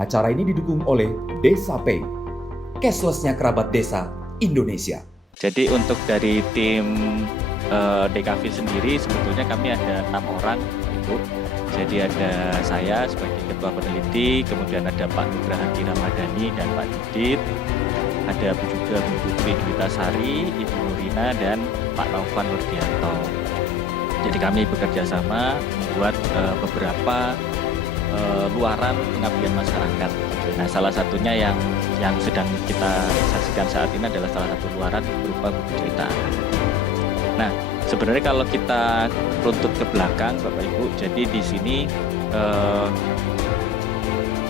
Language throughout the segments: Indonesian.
Acara ini didukung oleh Desa Pay, cashless-nya kerabat desa Indonesia. Jadi untuk dari tim DKV sendiri sebetulnya kami ada 6 orang, Ibu. Jadi ada saya sebagai ketua peneliti, kemudian ada Pak Nugraha Kiramadani dan Pak Didit, ada juga Bu Putri Dwitasari, Ibu Nurina, dan Pak Taufan Nurdianto. Jadi kami bekerja sama membuat beberapa luaran pengabdian masyarakat. Nah, salah satunya yang sedang kita saksikan saat ini adalah salah satu luaran berupa buku cerita anak. Nah, sebenarnya kalau kita runtut ke belakang, Bapak Ibu, jadi di sini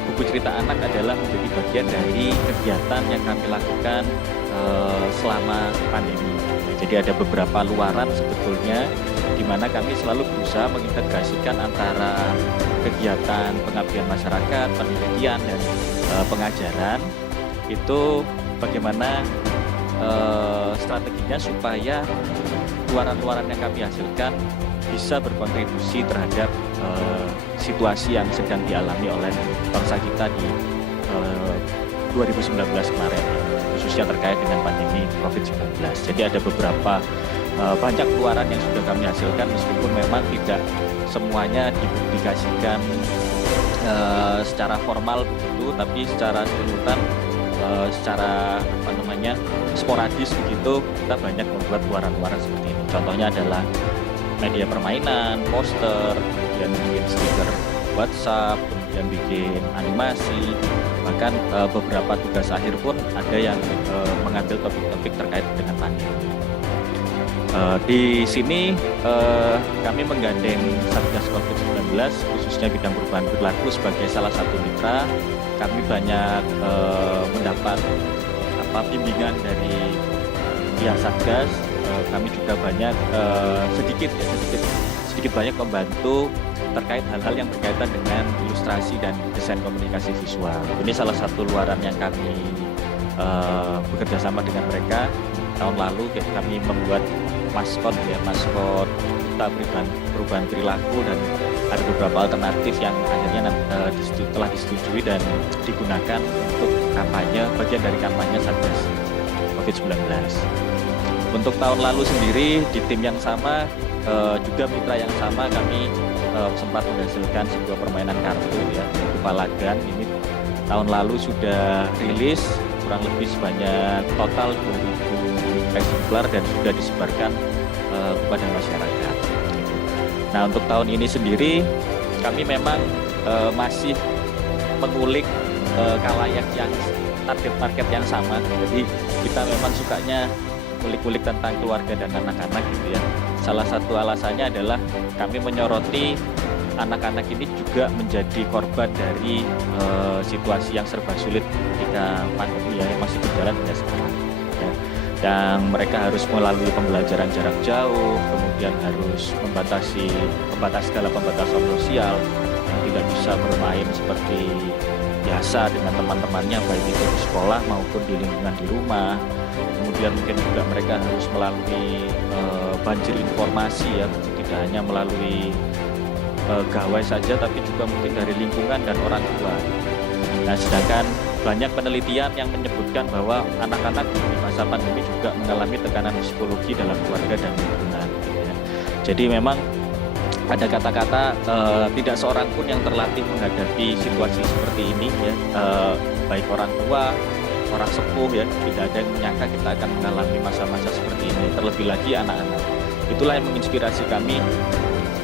buku cerita anak adalah menjadi bagian dari kegiatan yang kami lakukan selama pandemi. Jadi ada beberapa luaran sebetulnya di mana kami selalu berusaha mengintegrasikan antara kegiatan pengabdian masyarakat, penelitian, dan pengajaran. Itu bagaimana strateginya supaya luaran-luaran yang kami hasilkan bisa berkontribusi terhadap situasi yang sedang dialami oleh bangsa kita di 2019 kemarin, khususnya terkait dengan pandemi COVID-19. Jadi ada beberapa banyak luaran yang sudah kami hasilkan, meskipun memang tidak semuanya dipublikasikan secara formal begitu, tapi secara simultan, secara sporadis begitu, kita banyak membuat luaran-luaran seperti ini. Contohnya adalah media permainan, poster, kemudian bikin stiker WhatsApp, kemudian bikin animasi, bahkan beberapa tugas akhir pun ada yang mengambil topik-topik terkait dengan pandemi. Di sini kami menggandeng Satgas COVID-19, khususnya bidang perubahan perilaku sebagai salah satu mitra. Kami banyak mendapat bimbingan dari pihak Satgas. Kami juga banyak sedikit banyak membantu terkait hal-hal yang berkaitan dengan ilustrasi dan desain komunikasi visual. Ini salah satu luaran yang kami bekerja sama dengan mereka. Tahun lalu kami membuat maskot kita perubahan perilaku, dan ada beberapa alternatif yang akhirnya telah disetujui dan digunakan untuk kampanye, bagian dari kampanye Satgas COVID-19. Untuk tahun lalu sendiri di tim yang sama, juga mitra yang sama, kami sempat menghasilkan sebuah permainan kartu ya, yaitu Palagan. Ini tahun lalu sudah rilis, kurang lebih sebanyak total 2.000 eksemplar dan sudah disebarkan kepada masyarakat. Nah, untuk tahun ini sendiri kami memang masih mengulik khalayak yang target market yang sama. Jadi kita memang sukanya kulik-kulik tentang keluarga dan anak-anak gitu ya. Salah satu alasannya adalah kami menyoroti anak-anak ini juga menjadi korban dari situasi yang serba sulit ketika pandemi yang masih berjalan hingga sekarang. Ya. Dan mereka harus melalui pembelajaran jarak jauh, kemudian harus membatasi segala pembatasan sosial, yang tidak bisa bermain seperti biasa dengan teman-temannya, baik itu di sekolah maupun di lingkungan di rumah. Kemudian mungkin juga mereka harus melalui banjir informasi ya, tidak hanya melalui gawai saja, tapi juga mungkin dari lingkungan dan orang tua. Nah, sedangkan banyak penelitian yang menyebutkan bahwa anak-anak di masa pandemi juga mengalami tekanan psikologi dalam keluarga dan lingkungan. Ya. Jadi memang ada kata-kata tidak seorang pun yang terlatih menghadapi situasi seperti ini ya, baik orang tua, orang sepuh ya, tidak ada yang menyangka kita akan mengalami masa-masa seperti ini, terlebih lagi anak-anak. Itulah yang menginspirasi kami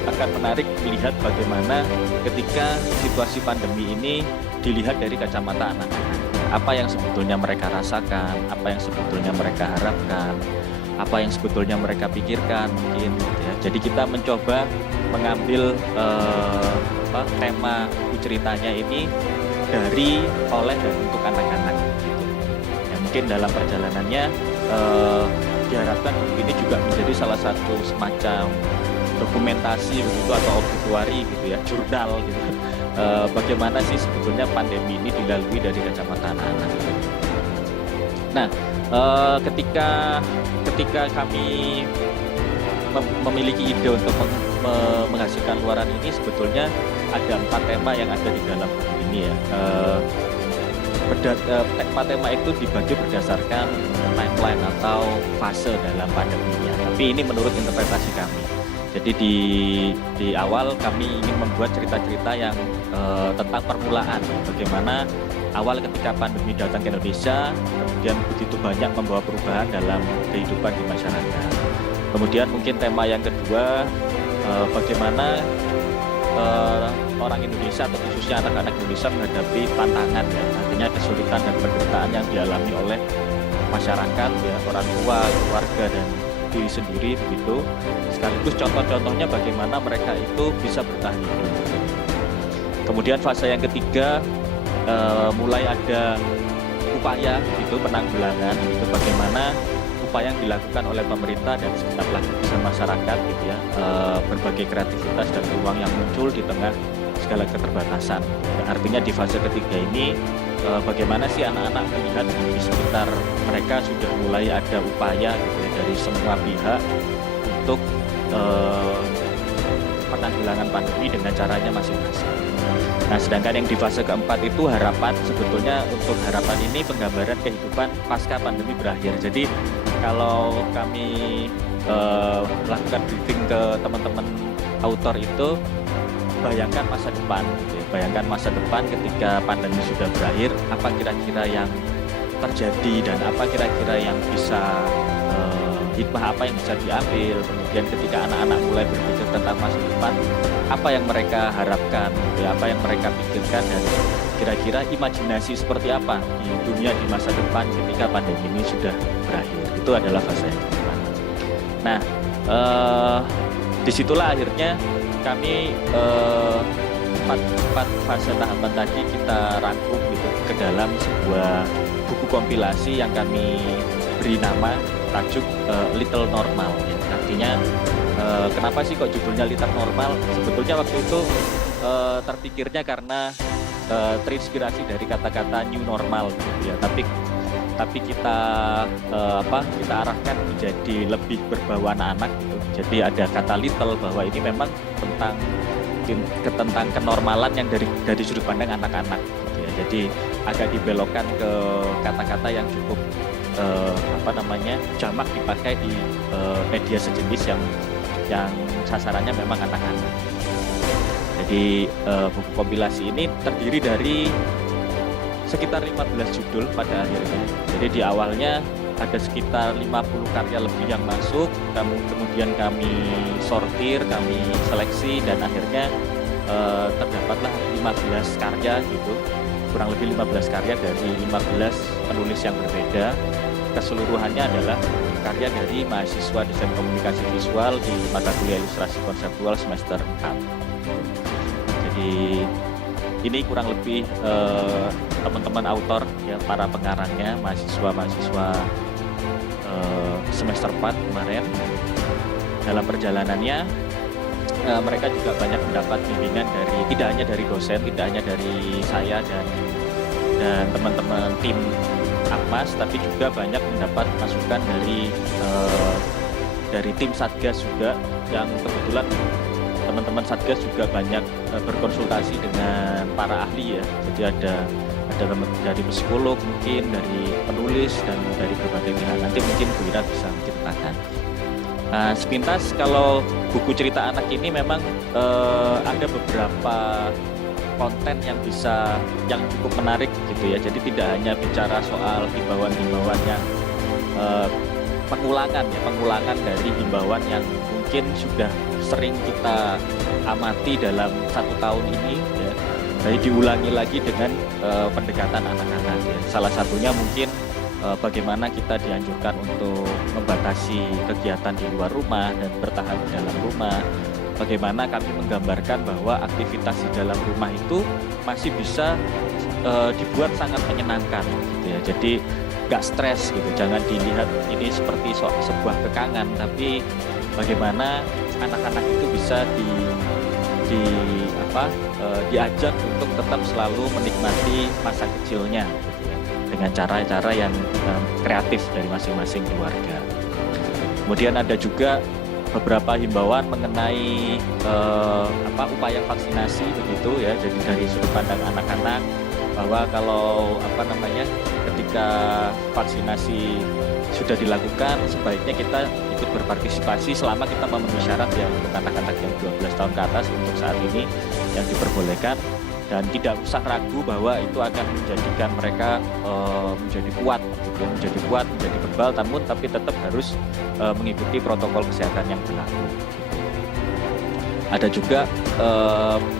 akan menarik melihat bagaimana ketika situasi pandemi ini dilihat dari kacamata anak-anak. Apa yang sebetulnya mereka rasakan, apa yang sebetulnya mereka harapkan, apa yang sebetulnya mereka pikirkan mungkin ya. Jadi kita mencoba mengambil tema buku ceritanya ini dari, oleh, dan untuk anak-anak gitu. Ya, mungkin dalam perjalanannya diharapkan ini juga menjadi salah satu semacam dokumentasi begitu atau obituari gitu ya, jurnal gitu. Bagaimana sih sebetulnya pandemi ini dilalui dari kacamata anak-anak. Nah, ketika kami memiliki ide untuk menghasilkan luaran ini, sebetulnya ada 4 tema yang ada di dalam buku ini ya, tema-tema itu dibagi berdasarkan timeline atau fase dalam pandeminya. Tapi ini menurut interpretasi kami. Jadi di awal kami ingin membuat cerita-cerita yang tentang permulaan, bagaimana awal ketika pandemi datang ke Indonesia, kemudian begitu banyak membawa perubahan dalam kehidupan di masyarakat. Kemudian mungkin tema yang kedua, bagaimana orang Indonesia atau khususnya anak-anak Indonesia menghadapi tantangan ya, artinya kesulitan dan penderitaan yang dialami oleh masyarakat ya, orang tua, keluarga dan diri sendiri begitu. Sekaligus contoh-contohnya bagaimana mereka itu bisa bertahan hidup. Kemudian fase yang ketiga, mulai ada upaya itu penanggulangan itu bagaimana upaya yang dilakukan oleh pemerintah dan segenap lapisan masyarakat gitu ya, berbagai kreativitas dan ruang yang muncul di tengah segala keterbatasan. Artinya di fase ketiga ini bagaimana sih anak-anak melihat di sekitar mereka sudah mulai ada upaya gitu ya, dari semua pihak untuk penanggulangan pandemi dengan caranya masing-masing. Nah, sedangkan yang di fase keempat itu harapan, sebetulnya untuk harapan ini penggambaran kehidupan pasca pandemi berakhir. Jadi kalau kami melakukan briefing ke teman-teman autor itu, bayangkan masa depan, bayangkan masa depan ketika pandemi sudah berakhir, apa kira-kira yang terjadi dan apa kira-kira yang bisa hikmah apa yang bisa diambil. Kemudian ketika anak-anak mulai berpikir tentang masa depan, apa yang mereka harapkan, apa yang mereka pikirkan, dan kira-kira imajinasi seperti apa di dunia di masa depan ketika pandemi ini sudah berakhir. Itu adalah fase yang keempat. Nah, disitulah akhirnya kami empat fase tahapan tadi kita rangkum gitu ke dalam sebuah buku kompilasi yang kami beri nama tajuk Little Normal ya. Artinya kenapa sih kok judulnya Little Normal? Sebetulnya waktu itu terpikirnya karena terinspirasi dari kata-kata new normal gitu ya. Tapi kita kita arahkan menjadi lebih berbau anak-anak gitu. Jadi ada kata little bahwa ini memang tentang kenormalan yang dari sudut pandang anak-anak gitu ya. Jadi agak dibelokkan ke kata-kata yang cukup jamak dipakai di media sejenis yang sasarannya memang anak-anak. Jadi buku kompilasi ini terdiri dari sekitar 15 judul pada akhirnya. Jadi di awalnya ada sekitar 50 karya lebih yang masuk, kemudian kami sortir, kami seleksi, dan akhirnya terdapatlah 15 karya gitu, kurang lebih 15 karya dari 15 penulis yang berbeda. Keseluruhannya adalah karya dari mahasiswa desain komunikasi visual di mata kuliah ilustrasi konseptual semester 4. Jadi ini kurang lebih teman-teman autor ya, para pengarangnya, mahasiswa semester 4 kemarin. Dalam perjalanannya mereka juga banyak mendapat bimbingan dari, tidak hanya dari dosen, tidak hanya dari saya dan teman-teman tim Akmas, tapi juga banyak mendapat masukan dari tim Satgas juga, yang kebetulan teman-teman Satgas juga banyak berkonsultasi dengan para ahli ya. Jadi ada dari psikolog mungkin, dari penulis, dan dari berbagai pihak. Nanti mungkin Bu Ira bisa menceritakan. Nah, sepintas kalau buku cerita anak ini memang ada beberapa konten yang cukup menarik gitu ya. Jadi tidak hanya bicara soal himbauan-himbauan yang pengulangan dari himbauan yang mungkin sudah sering kita amati dalam 1 tahun ini ya. Jadi diulangi lagi dengan pendekatan anak-anak ya. Salah satunya mungkin bagaimana kita dianjurkan untuk membatasi kegiatan di luar rumah dan bertahan di dalam rumah. Bagaimana kami menggambarkan bahwa aktivitas di dalam rumah itu masih bisa dibuat sangat menyenangkan gitu ya. Jadi nggak stres gitu. Jangan dilihat ini seperti sebuah kekangan, tapi bagaimana anak-anak itu bisa diajak untuk tetap selalu menikmati masa kecilnya gitu ya, dengan cara-cara yang kreatif dari masing-masing keluarga. Kemudian ada juga beberapa himbauan mengenai upaya vaksinasi begitu ya. Jadi dari sudut pandang anak-anak bahwa kalau ketika vaksinasi sudah dilakukan sebaiknya kita ikut berpartisipasi selama kita memenuhi syarat ya untuk anak-anak yang 12 tahun ke atas untuk saat ini yang diperbolehkan, dan tidak usah ragu bahwa itu akan menjadikan mereka menjadi kuat, gitu, menjadi kebal, namun tapi tetap harus mengikuti protokol kesehatan yang berlaku. Ada juga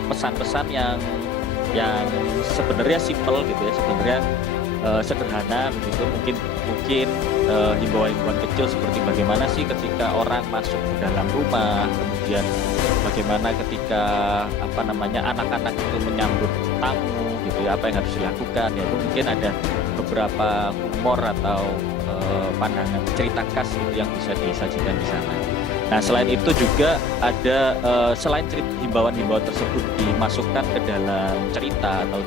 pesan-pesan yang sebenarnya simpel gitu ya, sebenarnya sederhana begitu, mungkin himbauan-himbauan kecil seperti bagaimana sih ketika orang masuk ke dalam rumah, kemudian bagaimana ketika anak-anak itu menyambut tamu gitu ya, apa yang harus dilakukan ya. Itu mungkin ada beberapa humor atau pandangan cerita khas gitu yang bisa disajikan di sana. Nah, selain itu juga ada selain himbauan-himbauan tersebut dimasukkan ke dalam cerita atau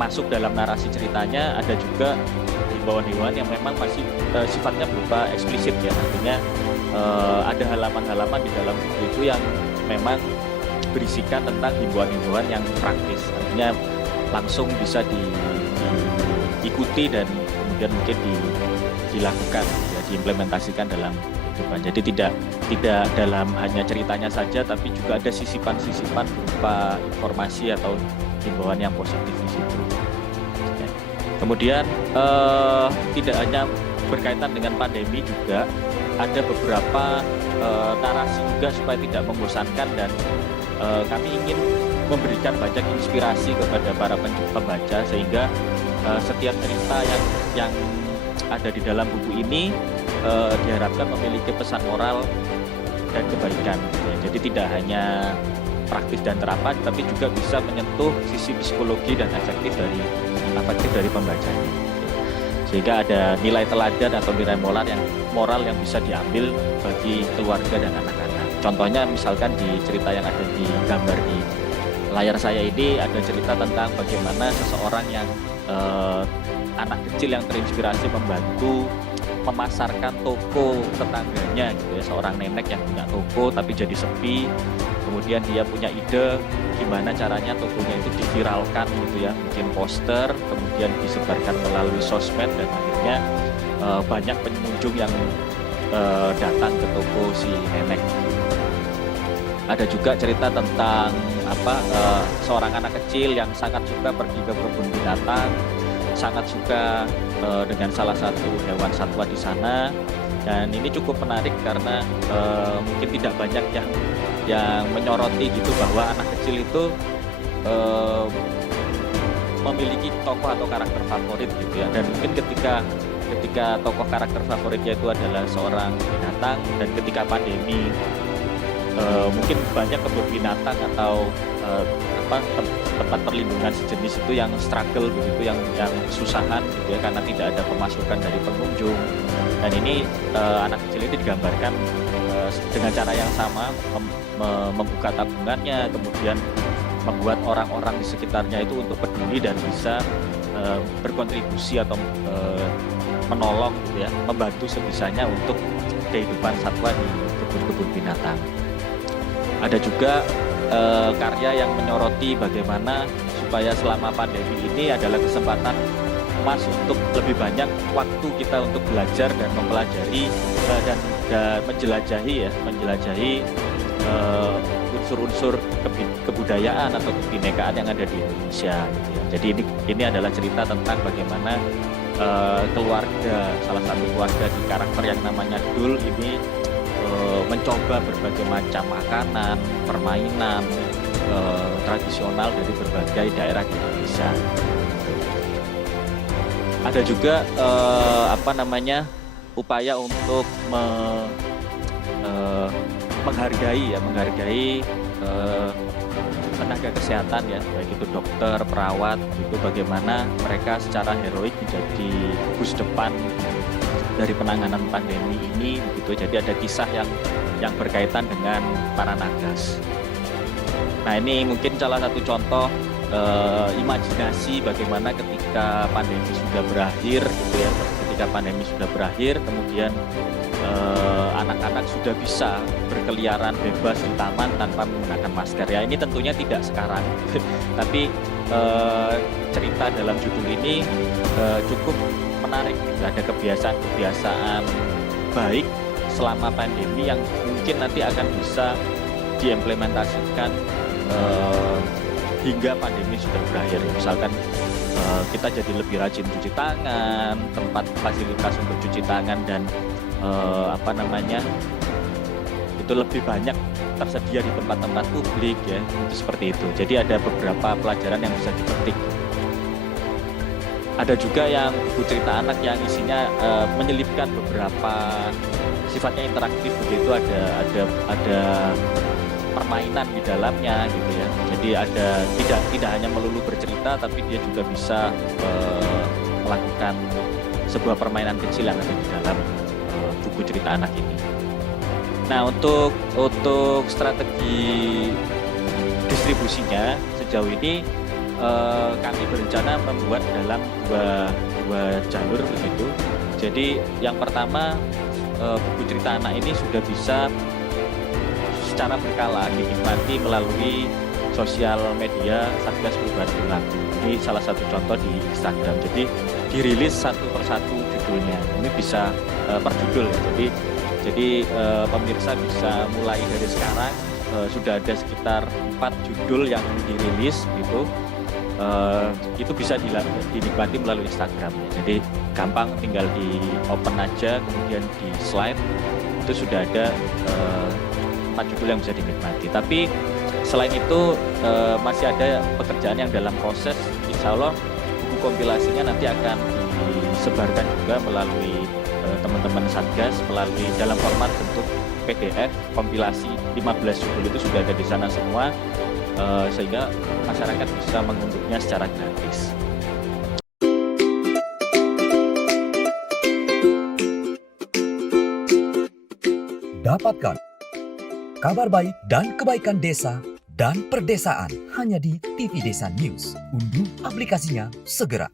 masuk dalam narasi ceritanya, ada juga himbauan-himbauan yang memang masih sifatnya berupa eksplisit ya. Artinya ada halaman-halaman di dalam buku itu yang memang berisikan tentang himbauan-himbauan yang praktis. Artinya langsung bisa diikuti dan kemudian mungkin dilakukan ya, diimplementasikan dalam kehidupan. Jadi tidak dalam hanya ceritanya saja, tapi juga ada sisipan-sisipan berupa informasi atau himbauan yang positif di situ. Ya. Kemudian tidak hanya berkaitan dengan pandemi, juga ada beberapa narasi juga supaya tidak membosankan, dan kami ingin memberikan banyak inspirasi kepada para pembaca sehingga setiap cerita yang ada di dalam buku ini diharapkan memiliki pesan moral dan kebaikan. Ya, jadi tidak hanya praktis dan terapan, tapi juga bisa menyentuh sisi psikologi dan afektif dari pembacanya. Sehingga ada nilai teladan atau nilai moral yang bisa diambil bagi keluarga dan anak-anak. Contohnya misalkan di cerita yang ada di gambar di layar saya ini, ada cerita tentang bagaimana seseorang yang anak kecil yang terinspirasi membantu memasarkan toko tetangganya gitu ya, seorang nenek yang punya toko tapi jadi sepi. Kemudian dia punya ide gimana caranya tokonya itu diviralkan gitu ya, bikin poster, kemudian disebarkan melalui sosmed, dan akhirnya banyak pengunjung yang datang ke toko si nenek. Ada juga cerita tentang seorang anak kecil yang sangat suka pergi ke kebun binatang, sangat suka dengan salah satu hewan satwa di sana. Dan ini cukup menarik karena mungkin tidak banyak yang menyoroti gitu bahwa anak kecil itu memiliki tokoh atau karakter favorit gitu ya. Dan mungkin ketika tokoh karakter favoritnya itu adalah seorang binatang, dan ketika pandemi mungkin banyak kebun binatang atau tempat perlindungan sejenis itu yang struggle begitu, yang kesusahan gitu ya, karena tidak ada pemasukan dari pengunjung. Dan ini anak kecil ini digambarkan dengan cara yang sama, membuka tabungannya, kemudian membuat orang-orang di sekitarnya itu untuk peduli dan bisa berkontribusi atau menolong gitu ya, membantu sebisanya untuk kehidupan satwa di kebun-kebun binatang. Ada juga karya yang menyoroti bagaimana supaya selama pandemi ini adalah kesempatan emas untuk lebih banyak waktu kita untuk belajar dan mempelajari dan menjelajahi unsur-unsur kebudayaan atau kebinekaan yang ada di Indonesia gitu ya. Jadi ini adalah cerita tentang bagaimana keluarga, salah satu keluarga di karakter yang namanya Dul ini mencoba berbagai macam makanan, permainan tradisional dari berbagai daerah di Indonesia. Ada juga upaya untuk menghargai tenaga kesehatan ya, baik itu dokter, perawat, itu bagaimana mereka secara heroik menjadi garda depan dari penanganan pandemi ini begitu. Jadi ada kisah yang berkaitan dengan para nagas. Nah, ini mungkin salah satu contoh imajinasi bagaimana ketika pandemi sudah berakhir gitu ya, ketika ketika pandemi sudah berakhir, kemudian anak-anak sudah bisa berkeliaran bebas di taman tanpa menggunakan masker. Ya, ini tentunya tidak sekarang, tapi cerita dalam judul ini cukup menarik. Ada kebiasaan-kebiasaan baik selama pandemi yang mungkin nanti akan bisa diimplementasikan hingga pandemi sudah berakhir. Misalkan kita jadi lebih rajin cuci tangan, tempat fasilitas untuk cuci tangan dan itu lebih banyak tersedia di tempat-tempat publik, ya, itu seperti itu. Jadi ada beberapa pelajaran yang bisa dipetik. Ada juga yang buku cerita anak yang isinya menyelipkan beberapa sifatnya interaktif, begitu. Ada permainan di dalamnya, gitu ya. Jadi ada tidak hanya melulu bercerita, tapi dia juga bisa melakukan sebuah permainan kecil yang ada di dalam buku cerita anak ini. Nah, untuk strategi distribusinya sejauh ini kami berencana membuat dalam dua jalur begitu. Jadi yang pertama, buku cerita anak ini sudah bisa secara berkala dinikmati melalui sosial media Satgas Perubahan Perilaku. Ini salah satu contoh di Instagram. Jadi dirilis satu persatu judulnya. Ini bisa per judul, ya. Jadi pemirsa bisa mulai dari sekarang, sudah ada sekitar 4 judul yang dirilis gitu. Itu bisa dinikmati melalui Instagram. Jadi gampang, tinggal di open aja, kemudian di slide itu sudah ada 4 judul yang bisa dinikmati. Tapi selain itu masih ada pekerjaan yang dalam proses. Insya Allah buku kompilasinya nanti akan disebarkan juga melalui teman-teman Satgas, melalui dalam format bentuk PDF kompilasi 15 judul itu sudah ada di sana semua, sehingga masyarakat bisa mengunduhnya secara gratis. Dapatkan kabar baik dan kebaikan desa dan perdesaan hanya di TV Desa News. Unduh aplikasinya segera.